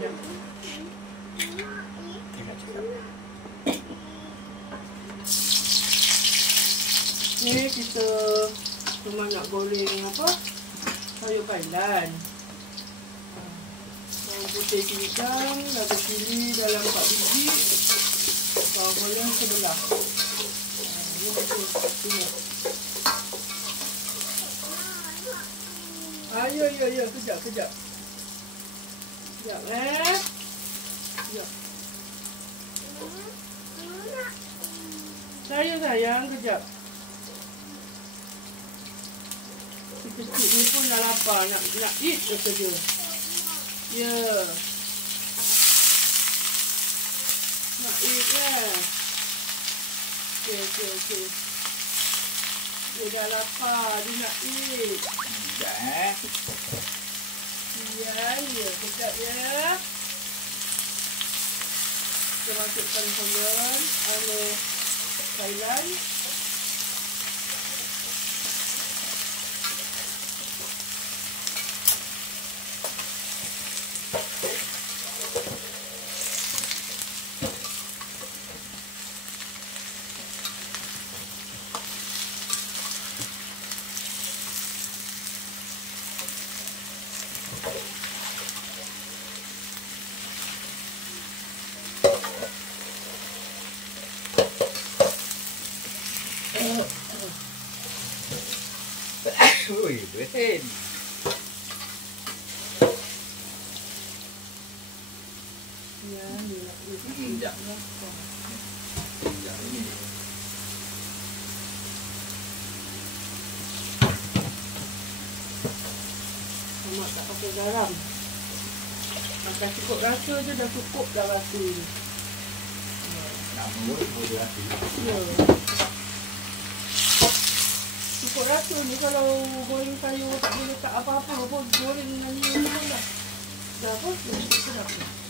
Ya. Ni kita cuma nak goreng apa? Sayur kailan. Bawang putih cincang, lada cili dalam 4 biji. Bawang bola sebelah. Ni betul semua. Ya, kejap. Sekejap. Sayang, kejap. Si kecil ni pun dah lapar, nak eat kata dia. Ya. Nak eat kan? Okey. Dia dah lapar, dia nak eat. Dah. Ya, kejap ya. Kita masukkan kailan. Ui, betul. Ya, ni nak Sekejap. Sekejap ni. Mak tak pakai garam. Makan cukup rasa je dah cukup dah rasa ni. Nama pun boleh rasa. Ya. Cukup rasa ni kalau goreng sayur tak boleh letak apa-apa pun goreng dengan ni pun dah. Dah apa? Sedap ni.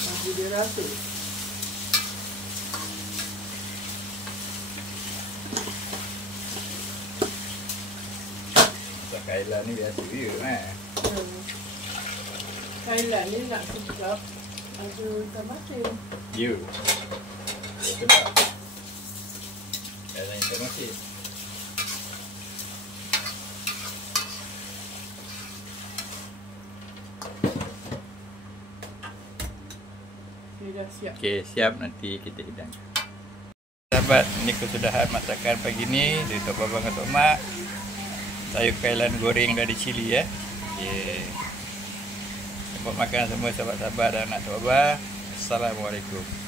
Bagi dia rasa. Kailan ni biasa je kan. Kailan ni nak sedap ada ikan masin. Ya. Sedap. Kailan ikan masin. Dah siap. Okey, siap nanti kita hidang. Sahabat, ini kesudahan masakan pagi ni dari Tok Babang dan Tok Mak. Sayur kailan goreng dari cili ya. Okey. Selamat makan semua sahabat-sahabat dan anak Tok Babang. Assalamualaikum.